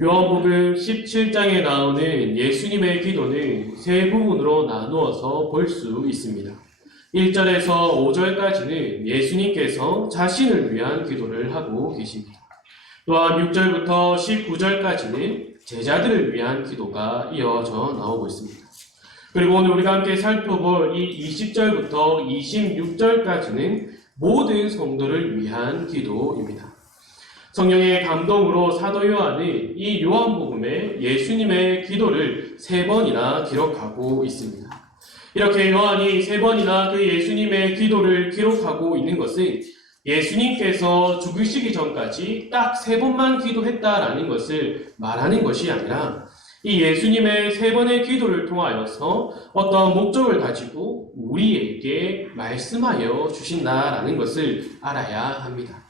요한복음 17장에 나오는 예수님의 기도는 세 부분으로 나누어서 볼 수 있습니다. 1절에서 5절까지는 예수님께서 자신을 위한 기도를 하고 계십니다. 또한 6절부터 19절까지는 제자들을 위한 기도가 이어져 나오고 있습니다. 그리고 오늘 우리가 함께 살펴볼 이 20절부터 26절까지는 모든 성도를 위한 기도입니다. 성령의 감동으로 사도 요한은 이 요한복음에 예수님의 기도를 세 번이나 기록하고 있습니다. 이렇게 요한이 세 번이나 그 예수님의 기도를 기록하고 있는 것은 예수님께서 죽으시기 전까지 딱 세 번만 기도했다라는 것을 말하는 것이 아니라 이 예수님의 세 번의 기도를 통하여서 어떤 목적을 가지고 우리에게 말씀하여 주신다라는 것을 알아야 합니다.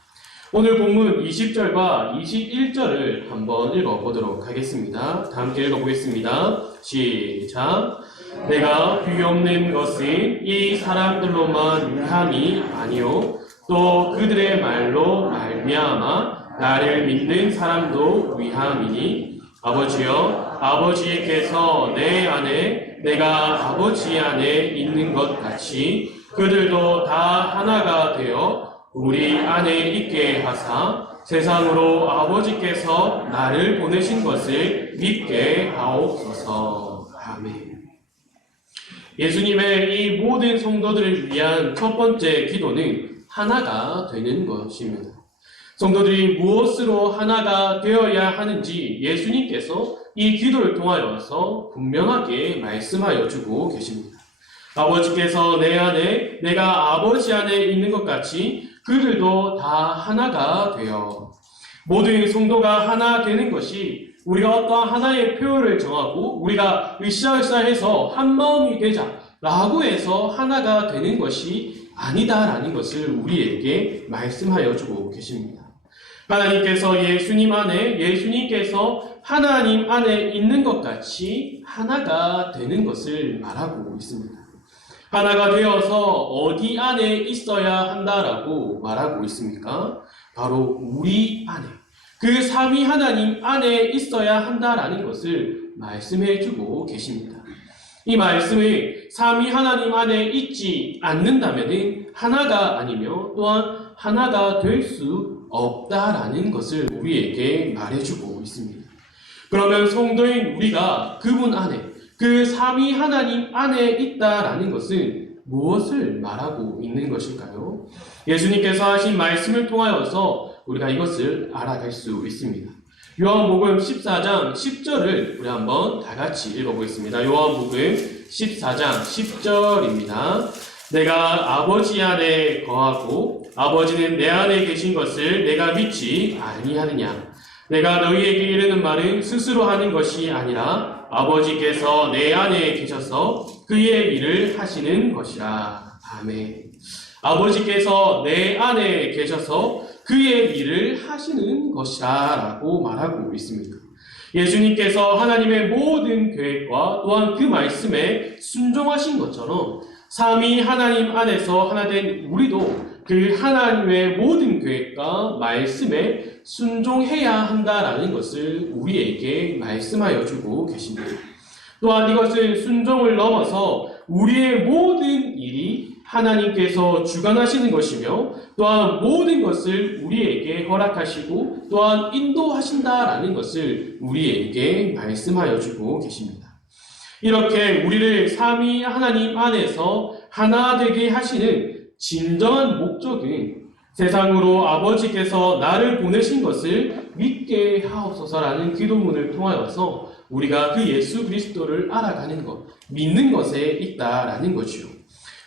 오늘 본문 20절과 21절을 한번 읽어보도록 하겠습니다. 다 함께 읽어보겠습니다. 시작. 내가 귀 없는 것은 이 사람들로만 유함이 아니요 또 그들의 말로 말미암아 나를 믿는 사람도 위함이니 아버지여 아버지께서 내 안에 내가 아버지 안에 있는 것 같이 그들도 다 하나가 되어 우리 안에 있게 하사 세상으로 아버지께서 나를 보내신 것을 믿게 하옵소서. 아멘. 예수님의 이 모든 성도들을 위한 첫 번째 기도는 하나가 되는 것입니다. 성도들이 무엇으로 하나가 되어야 하는지 예수님께서 이 기도를 통하여서 분명하게 말씀하여 주고 계십니다. 아버지께서 내 안에 내가 아버지 안에 있는 것 같이 그들도 다 하나가 되어 모든 성도가 하나 되는 것이 우리가 어떠한 하나의 표현을 정하고 우리가 으쌰으쌰해서 한 마음이 되자 라고 해서 하나가 되는 것이 아니다라는 것을 우리에게 말씀하여 주고 계십니다. 하나님께서 예수님 안에 예수님께서 하나님 안에 있는 것 같이 하나가 되는 것을 말하고 있습니다. 하나가 되어서 어디 안에 있어야 한다라고 말하고 있습니까? 바로 우리 안에. 그 삼위 하나님 안에 있어야 한다라는 것을 말씀해 주고 계십니다. 이 말씀을 삼위 하나님 안에 있지 않는다면 하나가 아니며 또한 하나가 될 수 없다라는 것을 우리에게 말해주고 있습니다. 그러면 성도인 우리가 그분 안에 그 삼위 하나님 안에 있다라는 것은 무엇을 말하고 있는 것일까요? 예수님께서 하신 말씀을 통하여서 우리가 이것을 알아갈 수 있습니다. 요한복음 14장 10절을 우리 한번 다 같이 읽어보겠습니다. 요한복음 14장 10절입니다. 내가 아버지 안에 거하고 아버지는 내 안에 계신 것을 내가 믿지 아니하느냐. 내가 너희에게 이르는 말은 스스로 하는 것이 아니라 아버지께서 내 안에 계셔서 그의 일을 하시는 것이라. 아멘. 아버지께서 내 안에 계셔서 그의 일을 하시는 것이라 라고 말하고 있습니다. 예수님께서 하나님의 모든 계획과 또한 그 말씀에 순종하신 것처럼 삼위 하나님 안에서 하나 된 우리도 그 하나님의 모든 계획과 말씀에 순종해야 한다라는 것을 우리에게 말씀하여 주고 계십니다. 또한 이것은 순종을 넘어서 우리의 모든 일이 하나님께서 주관하시는 것이며 또한 모든 것을 우리에게 허락하시고 또한 인도하신다라는 것을 우리에게 말씀하여 주고 계십니다. 이렇게 우리를 삼위 하나님 안에서 하나 되게 하시는 진정한 목적은 세상으로 아버지께서 나를 보내신 것을 믿게 하옵소서라는 기도문을 통하여서 우리가 그 예수 그리스도를 알아가는 것, 믿는 것에 있다라는 거죠.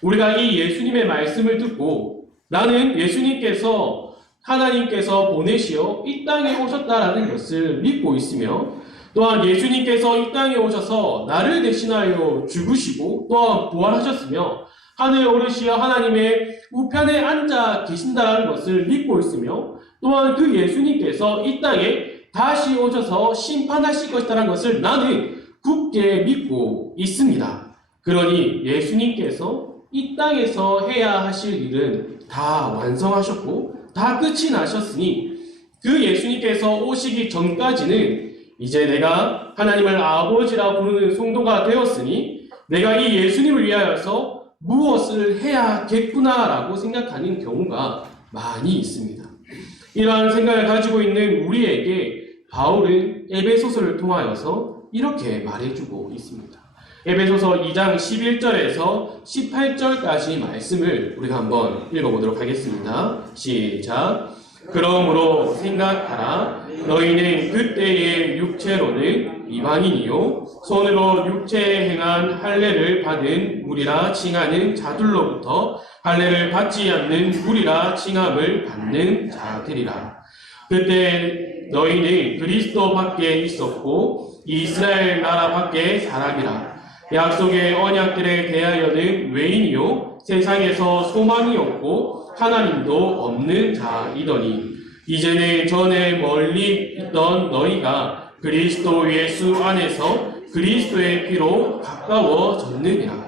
우리가 이 예수님의 말씀을 듣고 나는 예수님께서 하나님께서 보내시어 이 땅에 오셨다라는 것을 믿고 있으며 또한 예수님께서 이 땅에 오셔서 나를 대신하여 죽으시고 또한 부활하셨으며 하늘에 오르시어 하나님의 우편에 앉아 계신다는 것을 믿고 있으며 또한 그 예수님께서 이 땅에 다시 오셔서 심판하실 것이라는 것을 나는 굳게 믿고 있습니다. 그러니 예수님께서 이 땅에서 해야 하실 일은 다 완성하셨고 다 끝이 나셨으니 그 예수님께서 오시기 전까지는 이제 내가 하나님을 아버지라 부르는 성도가 되었으니 내가 이 예수님을 위하여서 무엇을 해야겠구나라고 생각하는 경우가 많이 있습니다. 이러한 생각을 가지고 있는 우리에게 바울은 에베소서를 통하여서 이렇게 말해주고 있습니다. 에베소서 2장 11절에서 18절까지 말씀을 우리가 한번 읽어보도록 하겠습니다. 시작. 그러므로 생각하라. 너희는 그때의 육체로는 이방인이요. 손으로 육체에 행한 할례를 받은 우리라 칭하는 자들로부터 할례를 받지 않는 우리라 칭함을 받는 자들이라. 그때 너희는 그리스도 밖에 있었고 이스라엘 나라 밖에 사람이라. 약속의 언약들에 대하여는 외인이요 세상에서 소망이 없고 하나님도 없는 자이더니 이제는 전에 멀리 있던 너희가 그리스도 예수 안에서 그리스도의 피로 가까워졌느니라.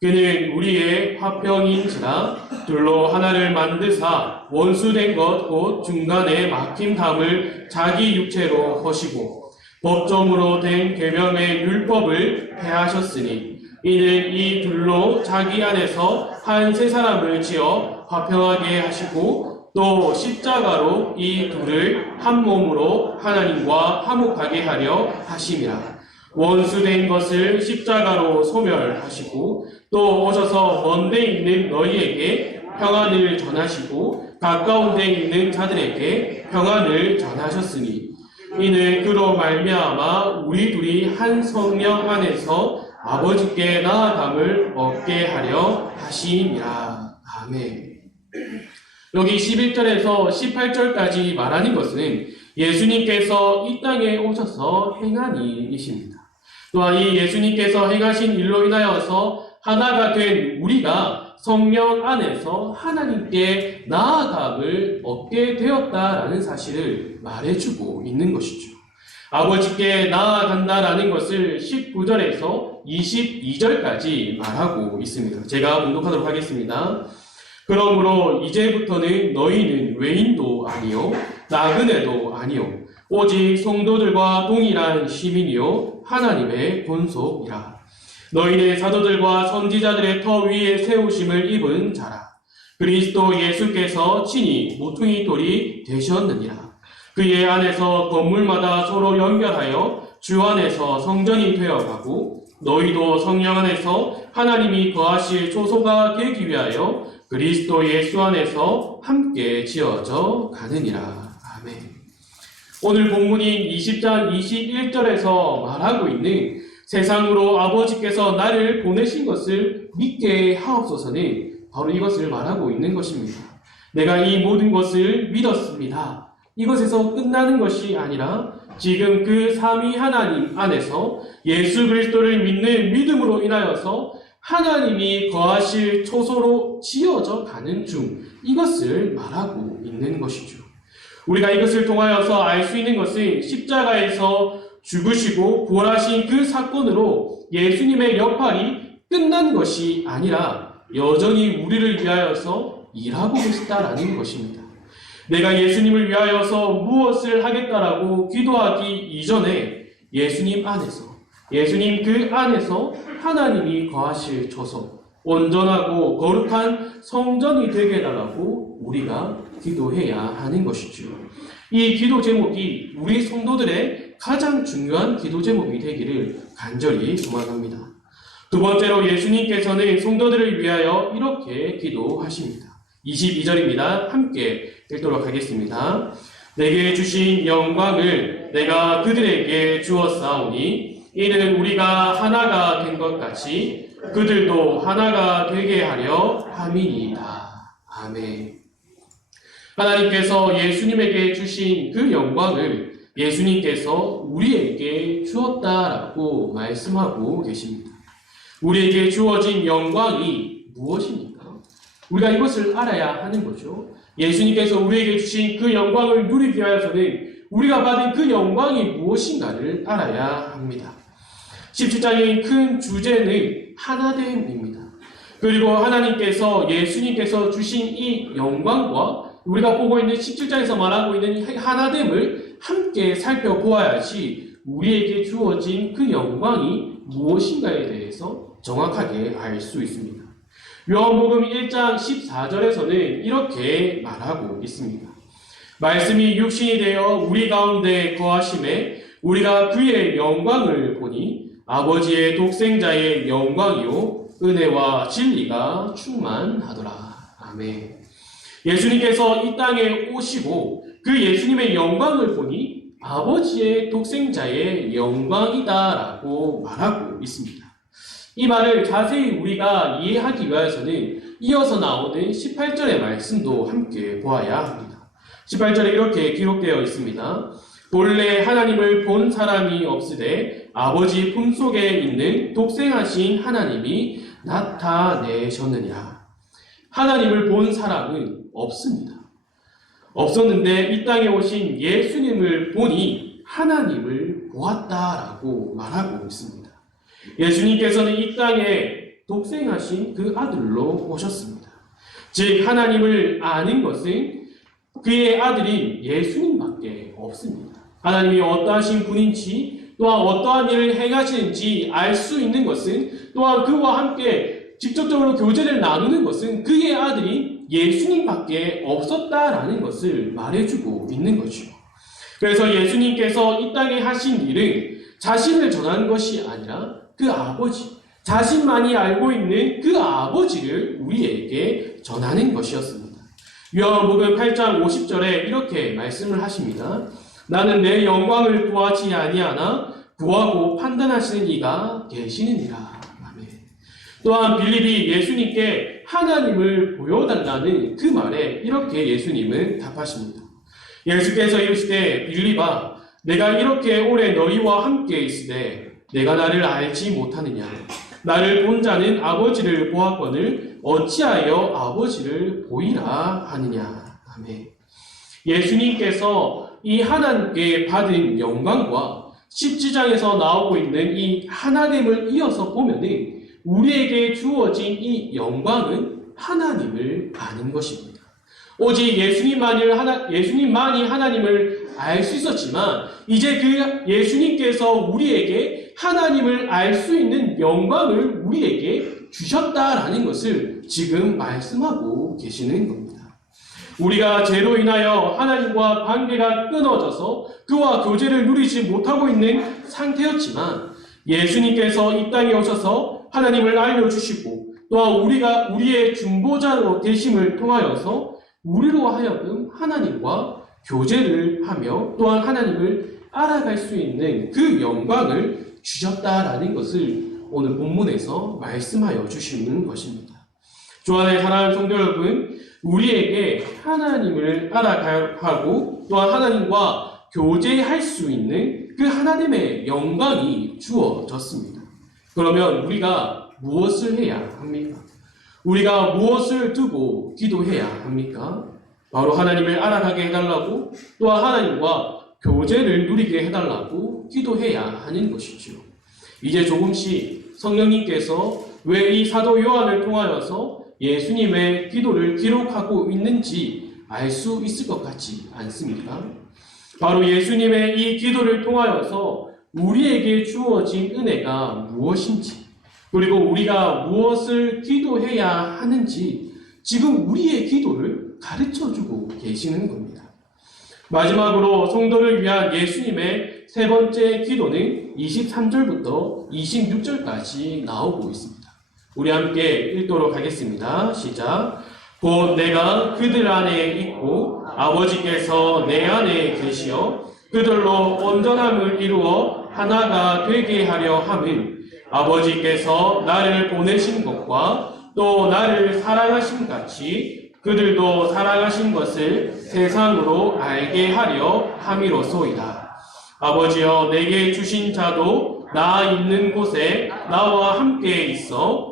그는 우리의 화평인지라 둘로 하나를 만드사 원수된 것 곧 중간에 막힌 담을 자기 육체로 허시고 법정으로 된 계명의 율법을 폐하셨으니 이는 이 둘로 자기 안에서 한 세 사람을 지어 화평하게 하시고 또 십자가로 이 둘을 한 몸으로 하나님과 화목하게 하려 하심이라 원수된 것을 십자가로 소멸하시고 또 오셔서 먼데 있는 너희에게 평안을 전하시고 가까운 데 있는 자들에게 평안을 전하셨으니 이는 그로 말미암아 우리 둘이 한 성령 안에서 아버지께 나아감을 얻게 하려 하심이라. 아멘. 여기 11절에서 18절까지 말하는 것은 예수님께서 이 땅에 오셔서 행한 일이십니다. 또한 이 예수님께서 행하신 일로 인하여서 하나가 된 우리가 성령 안에서 하나님께 나아감을 얻게 되었다라는 사실을 말해주고 있는 것이죠. 아버지께 나아간다라는 것을 19절에서 22절까지 말하고 있습니다. 제가 공독하도록 하겠습니다. 그러므로 이제부터는 너희는 외인도 아니요 나그네도 아니요 오직 성도들과 동일한 시민이요 하나님의 본속이라. 너희는 사도들과 선지자들의 터 위에 세우심을 입은 자라. 그리스도 예수께서 친히 모퉁이 돌이 되셨느니라. 그의 안에서 건물마다 서로 연결하여 주 안에서 성전이 되어가고 너희도 성령 안에서 하나님이 거하실 초소가 되기 위하여 그리스도 예수 안에서 함께 지어져 가느니라. 아멘. 오늘 본문인 20장 21절에서 말하고 있는 세상으로 아버지께서 나를 보내신 것을 믿게 하옵소서는 바로 이것을 말하고 있는 것입니다. 내가 이 모든 것을 믿었습니다. 이것에서 끝나는 것이 아니라 지금 그 삼위 하나님 안에서 예수 그리스도를 믿는 믿음으로 인하여서 하나님이 거하실 초소로 지어져 가는 중 이것을 말하고 있는 것이죠. 우리가 이것을 통하여서 알 수 있는 것은 십자가에서 죽으시고 부활하신 그 사건으로 예수님의 역할이 끝난 것이 아니라 여전히 우리를 위하여서 일하고 계시다라는 것입니다. 내가 예수님을 위하여서 무엇을 하겠다라고 기도하기 이전에 예수님 안에서 예수님 그 안에서 하나님이 거하실 초소 온전하고 거룩한 성전이 되게 해달라고 우리가 기도해야 하는 것이죠. 이 기도 제목이 우리 성도들의 가장 중요한 기도 제목이 되기를 간절히 소망합니다. 두 번째로 예수님께서는 성도들을 위하여 이렇게 기도하십니다. 22절입니다. 함께 읽도록 하겠습니다. 내게 주신 영광을 내가 그들에게 주었사오니 이는 우리가 하나가 된 것 같이 그들도 하나가 되게 하려 함이니이다. 아멘. 하나님께서 예수님에게 주신 그 영광을 예수님께서 우리에게 주었다라고 말씀하고 계십니다. 우리에게 주어진 영광이 무엇입니까? 우리가 이것을 알아야 하는 거죠. 예수님께서 우리에게 주신 그 영광을 누리기 위하여서는 우리가 받은 그 영광이 무엇인가를 알아야 합니다. 17장의 큰 주제는 하나됨입니다. 그리고 하나님께서 예수님께서 주신 이 영광과 우리가 보고 있는 17장에서 말하고 있는 이 하나됨을 함께 살펴보아야지 우리에게 주어진 그 영광이 무엇인가에 대해서 정확하게 알 수 있습니다. 요한복음 1장 14절에서는 이렇게 말하고 있습니다. 말씀이 육신이 되어 우리 가운데 거하심에 우리가 그의 영광을 보니 아버지의 독생자의 영광이요 은혜와 진리가 충만하더라. 아멘. 예수님께서 이 땅에 오시고 그 예수님의 영광을 보니 아버지의 독생자의 영광이다라고 말하고 있습니다. 이 말을 자세히 우리가 이해하기 위해서는 이어서 나오는 18절의 말씀도 함께 보아야 합니다. 18절에 이렇게 기록되어 있습니다. 본래 하나님을 본 사람이 없으되 아버지 품속에 있는 독생하신 하나님이 나타내셨느냐. 하나님을 본 사람은 없습니다. 없었는데 이 땅에 오신 예수님을 보니 하나님을 보았다라고 말하고 있습니다. 예수님께서는 이 땅에 독생하신 그 아들로 오셨습니다. 즉, 하나님을 아는 것은 그의 아들인 예수님밖에 없습니다. 하나님이 어떠하신 분인지 또한 어떠한 일을 행하시는지 알 수 있는 것은 또한 그와 함께 직접적으로 교제를 나누는 것은 그의 아들인 예수님밖에 없었다라는 것을 말해주고 있는 것이죠. 그래서 예수님께서 이 땅에 하신 일은 자신을 전하는 것이 아니라 그 아버지, 자신만이 알고 있는 그 아버지를 우리에게 전하는 것이었습니다. 요한복음 8장 50절에 이렇게 말씀을 하십니다. 나는 내 영광을 구하지 아니하나 구하고 판단하시는 이가 계시느니라. 아멘. 또한 빌립이 예수님께 하나님을 보여달라는 그 말에 이렇게 예수님은 답하십니다. 예수께서 이르시되 빌립아 내가 이렇게 오래 너희와 함께 있으되 내가 나를 알지 못하느냐 나를 본 자는 아버지를 보았거늘 어찌하여 아버지를 보이라 하느냐 아멘. 예수님께서 이 하나님께 받은 영광과 십지장에서 나오고 있는 이 하나님을 이어서 보면은 우리에게 주어진 이 영광은 하나님을 아는 것입니다. 오직 예수님만이 하나 예수님만이 하나님을 알 수 있었지만 이제 그 예수님께서 우리에게 하나님을 알 수 있는 영광을 우리에게 주셨다라는 것을 지금 말씀하고 계시는 겁니다. 우리가 죄로 인하여 하나님과 관계가 끊어져서 그와 교제를 누리지 못하고 있는 상태였지만 예수님께서 이 땅에 오셔서 하나님을 알려주시고 또한 우리가 우리의 중보자로 되심을 통하여서 우리로 하여금 하나님과 교제를 하며 또한 하나님을 알아갈 수 있는 그 영광을 주셨다라는 것을 오늘 본문에서 말씀하여 주시는 것입니다. 주안의 사랑하는 성도 여러분, 우리에게 하나님을 알아가고 또한 하나님과 교제할 수 있는 그 하나님의 영광이 주어졌습니다. 그러면 우리가 무엇을 해야 합니까? 우리가 무엇을 두고 기도해야 합니까? 바로 하나님을 알아가게 해달라고 또한 하나님과 교제를 누리게 해달라고 기도해야 하는 것이죠. 이제 조금씩 성령님께서 왜 이 사도 요한을 통하여서 예수님의 기도를 기록하고 있는지 알 수 있을 것 같지 않습니까? 바로 예수님의 이 기도를 통하여서 우리에게 주어진 은혜가 무엇인지, 그리고 우리가 무엇을 기도해야 하는지 지금 우리의 기도를 가르쳐 주고 계시는 겁니다. 마지막으로 성도를 위한 예수님의 세 번째 기도는 23절부터 26절까지 나오고 있습니다. 우리 함께 읽도록 하겠습니다. 시작. 곧 내가 그들 안에 있고 아버지께서 내 안에 계시어 그들로 온전함을 이루어 하나가 되게 하려 함은 아버지께서 나를 보내신 것과 또 나를 사랑하신 같이 그들도 사랑하신 것을 세상으로 알게 하려 함이로소이다. 아버지여 내게 주신 자도 나 있는 곳에 나와 함께 있어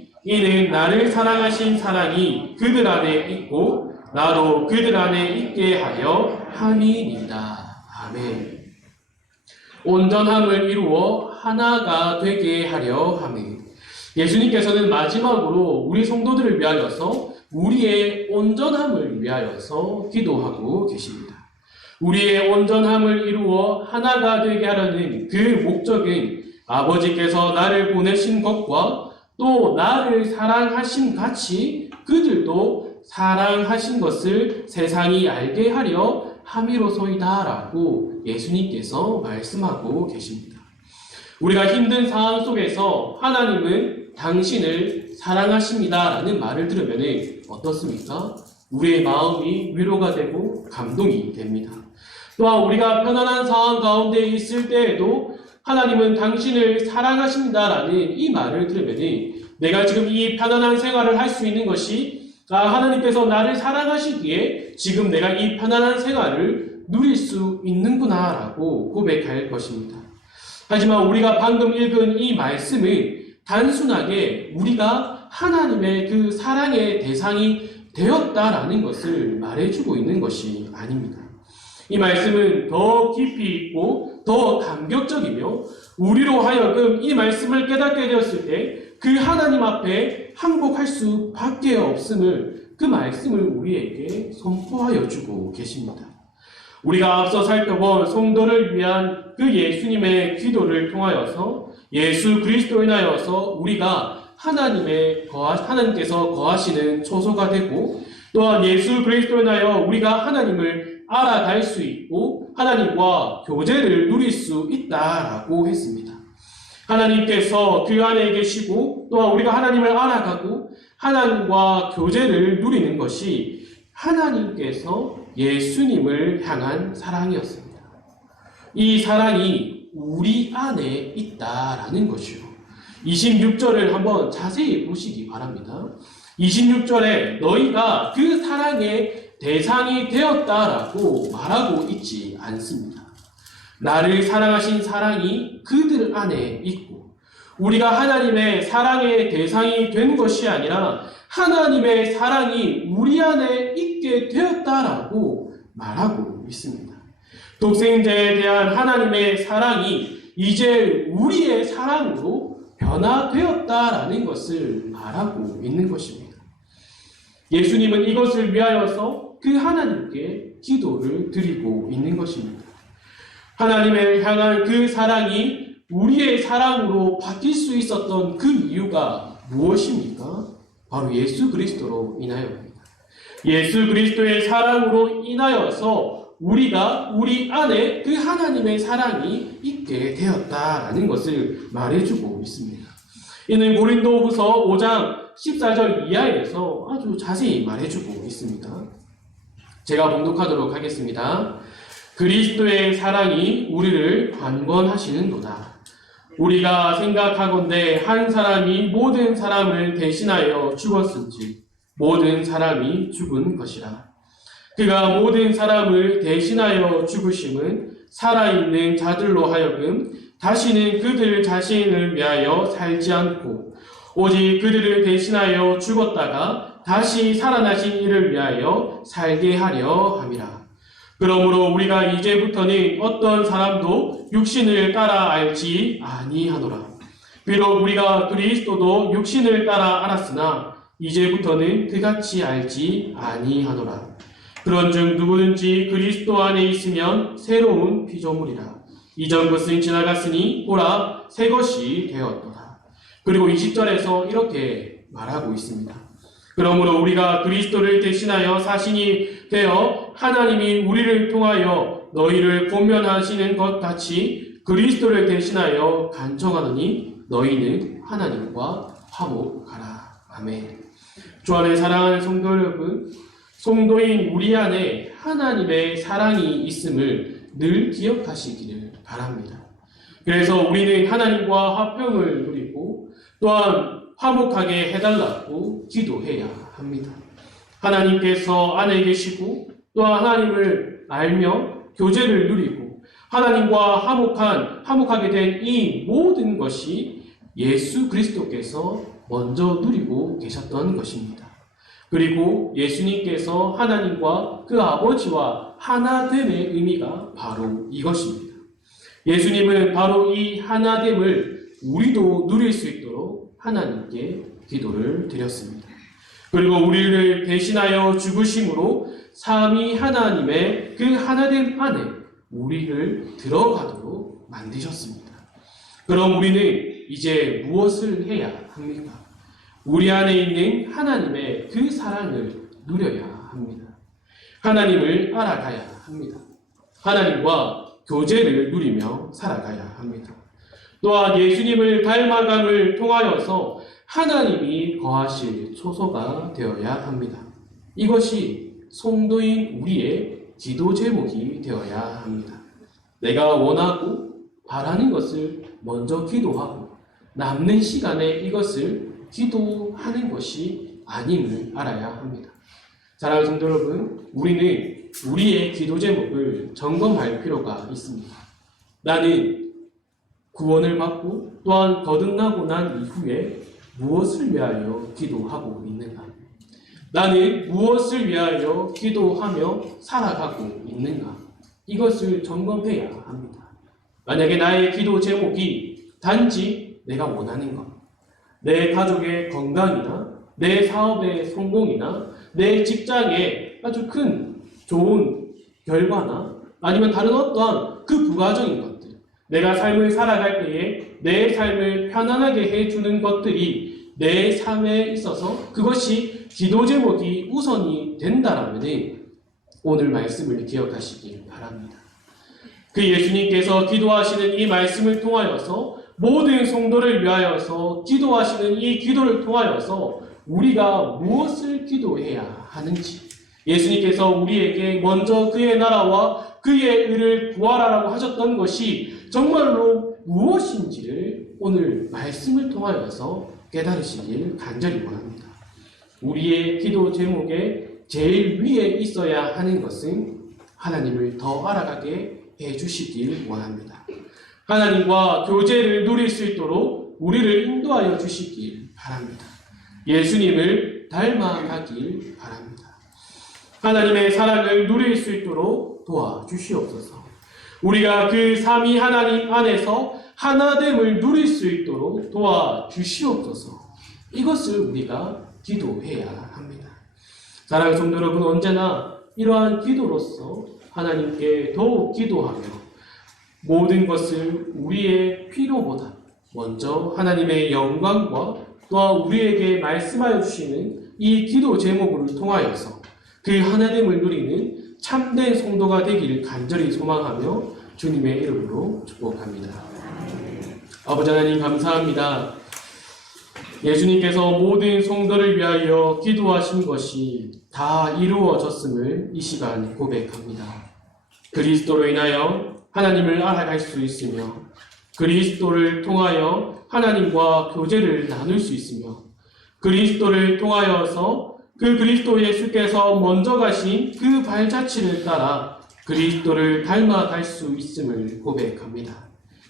이는 나를 사랑하신 사랑이 그들 안에 있고 나도 그들 안에 있게 하려 함이니이다. 아멘. 온전함을 이루어 하나가 되게 하려 함이. 예수님께서는 마지막으로 우리 성도들을 위하여서 우리의 온전함을 위하여서 기도하고 계십니다. 우리의 온전함을 이루어 하나가 되게 하려는 그 목적은 아버지께서 나를 보내신 것과 또 나를 사랑하신 같이 그들도 사랑하신 것을 세상이 알게 하려 함이로소이다라고 예수님께서 말씀하고 계십니다. 우리가 힘든 상황 속에서 하나님은 당신을 사랑하십니다라는 말을 들으면 어떻습니까? 우리의 마음이 위로가 되고 감동이 됩니다. 또한 우리가 편안한 상황 가운데 있을 때에도 하나님은 당신을 사랑하십니다라는 이 말을 들으면 내가 지금 이 편안한 생활을 할 수 있는 것이 아, 하나님께서 나를 사랑하시기에 지금 내가 이 편안한 생활을 누릴 수 있는구나라고 고백할 것입니다. 하지만 우리가 방금 읽은 이 말씀은 단순하게 우리가 하나님의 그 사랑의 대상이 되었다라는 것을 말해주고 있는 것이 아닙니다. 이 말씀은 더 깊이 있고 더 감격적이며 우리로 하여금 이 말씀을 깨닫게 되었을 때 그 하나님 앞에 항복할 수밖에 없음을 그 말씀을 우리에게 선포하여 주고 계십니다. 우리가 앞서 살펴본 성도를 위한 그 예수님의 기도를 통하여서 예수 그리스도에 인하여서 우리가 하나님의 거하, 하나님께서 거하시는 초소가 되고 또한 예수 그리스도에 인하여 우리가 하나님을 알아갈 수 있고 하나님과 교제를 누릴 수 있다라고 했습니다. 하나님께서 그 안에 계시고 또한 우리가 하나님을 알아가고 하나님과 교제를 누리는 것이 하나님께서 예수님을 향한 사랑이었습니다. 이 사랑이 우리 안에 있다라는 것이요. 26절을 한번 자세히 보시기 바랍니다. 26절에 너희가 그 사랑의 대상이 되었다라고 말하고 있지 않습니다. 나를 사랑하신 사랑이 그들 안에 있고 우리가 하나님의 사랑의 대상이 된 것이 아니라 하나님의 사랑이 우리 안에 있게 되었다라고 말하고 있습니다. 독생자에 대한 하나님의 사랑이 이제 우리의 사랑으로 변화되었다라는 것을 말하고 있는 것입니다. 예수님은 이것을 위하여서 그 하나님께 기도를 드리고 있는 것입니다. 하나님을 향한 그 사랑이 우리의 사랑으로 바뀔 수 있었던 그 이유가 무엇입니까? 바로 예수 그리스도로 인하여입니다. 예수 그리스도의 사랑으로 인하여서 우리가 우리 안에 그 하나님의 사랑이 있게 되었다라는 것을 말해주고 있습니다. 이는 고린도후서 5장 14절 이하에서 아주 자세히 말해주고 있습니다. 제가 봉독하도록 하겠습니다. 그리스도의 사랑이 우리를 관건하시는도다. 우리가 생각하건대 한 사람이 모든 사람을 대신하여 죽었은지 모든 사람이 죽은 것이라. 그가 모든 사람을 대신하여 죽으심은 살아있는 자들로 하여금 다시는 그들 자신을 위하여 살지 않고 오직 그들을 대신하여 죽었다가 다시 살아나신 이를 위하여 살게 하려 함이라. 그러므로 우리가 이제부터는 어떤 사람도 육신을 따라 알지 아니하노라. 비록 우리가 그리스도도 육신을 따라 알았으나 이제부터는 그같이 알지 아니하노라. 그런즉 누구든지 그리스도 안에 있으면 새로운 피조물이라. 이전 것은 지나갔으니 보라 새 것이 되었도다. 그리고 20절에서 이렇게 말하고 있습니다. 그러므로 우리가 그리스도를 대신하여 사신이 되어 하나님이 우리를 통하여 너희를 권면하시는 것 같이 그리스도를 대신하여 간청하느니 너희는 하나님과 화목하라. 아멘. 주 안에 사랑하는 성도 여러분, 성도인 우리 안에 하나님의 사랑이 있음을 늘 기억하시기를 바랍니다. 그래서 우리는 하나님과 화평을 누리고 또한 화목하게 해달라고 기도해야 합니다. 하나님께서 안에 계시고 또 하나님을 알며 교제를 누리고 하나님과 화목한, 화목하게 된 이 모든 것이 예수 그리스도께서 먼저 누리고 계셨던 것입니다. 그리고 예수님께서 하나님과 그 아버지와 하나됨의 의미가 바로 이것입니다. 예수님은 바로 이 하나됨을 우리도 누릴 수 있도록 하나님께 기도를 드렸습니다. 그리고 우리를 대신하여 죽으심으로 삼위 하나님의 그 하나됨 안에 우리를 들어가도록 만드셨습니다. 그럼 우리는 이제 무엇을 해야 합니까? 우리 안에 있는 하나님의 그 사랑을 누려야 합니다. 하나님을 알아가야 합니다. 하나님과 교제를 누리며 살아가야 합니다. 또한 예수님을 닮아감을 통하여서 하나님이 거하실 초소가 되어야 합니다. 이것이 성도인 우리의 기도 제목이 되어야 합니다. 내가 원하고 바라는 것을 먼저 기도하고 남는 시간에 이것을 기도하는 것이 아님을 알아야 합니다. 사랑하는 성도 여러분, 우리는 우리의 기도 제목을 점검할 필요가 있습니다. 나는 구원을 받고 또한 거듭나고 난 이후에 무엇을 위하여 기도하고 있는가? 나는 무엇을 위하여 기도하며 살아가고 있는가? 이것을 점검해야 합니다. 만약에 나의 기도 제목이 단지 내가 원하는 것, 내 가족의 건강이나 내 사업의 성공이나 내 직장의 아주 큰 좋은 결과나 아니면 다른 어떠한 그 부가적인 것들, 내가 삶을 살아갈 때에 내 삶을 편안하게 해주는 것들이 내 삶에 있어서 그것이 기도 제목이 우선이 된다라면 오늘 말씀을 기억하시길 바랍니다. 그 예수님께서 기도하시는 이 말씀을 통하여서 모든 성도를 위하여서 기도하시는 이 기도를 통하여서 우리가 무엇을 기도해야 하는지 예수님께서 우리에게 먼저 그의 나라와 그의 의를 구하라라고 하셨던 것이 정말로 무엇인지를 오늘 말씀을 통하여서 깨달으시길 간절히 원합니다. 우리의 기도 제목에 제일 위에 있어야 하는 것은 하나님을 더 알아가게 해 주시길 원합니다. 하나님과 교제를 누릴 수 있도록 우리를 인도하여 주시길 바랍니다. 예수님을 닮아가길 바랍니다. 하나님의 사랑을 누릴 수 있도록 도와주시옵소서. 우리가 그 삼위 하나님 안에서 하나됨을 누릴 수 있도록 도와주시옵소서. 이것을 우리가 기도해야 합니다. 사랑하는 성도 여러분, 언제나 이러한 기도로서 하나님께 더욱 기도하며 모든 것을 우리의 필요보다 먼저 하나님의 영광과 또한 우리에게 말씀하여 주시는 이 기도 제목을 통하여서 그 하나님을 누리는 참된 성도가 되기를 간절히 소망하며 주님의 이름으로 축복합니다. 아버지 하나님 감사합니다. 예수님께서 모든 성도를 위하여 기도하신 것이 다 이루어졌음을 이 시간 고백합니다. 그리스도로 인하여 하나님을 알아갈 수 있으며 그리스도를 통하여 하나님과 교제를 나눌 수 있으며 그리스도를 통하여서 그 그리스도 예수께서 먼저 가신 그 발자취를 따라 그리스도를 닮아갈 수 있음을 고백합니다.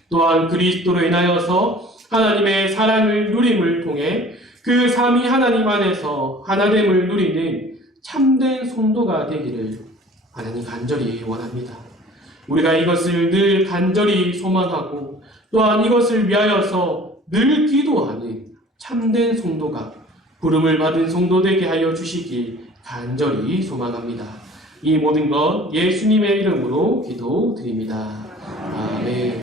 또한 그리스도로 인하여서 하나님의 사랑을 누림을 통해 그 삼위 하나님 안에서 하나됨을 누리는 참된 성도가 되기를 하나님 간절히 원합니다. 우리가 이것을 늘 간절히 소망하고 또한 이것을 위하여서 늘 기도하는 참된 성도가 부름을 받은 성도 되게 하여 주시길 간절히 소망합니다. 이 모든 것 예수님의 이름으로 기도드립니다. 아멘.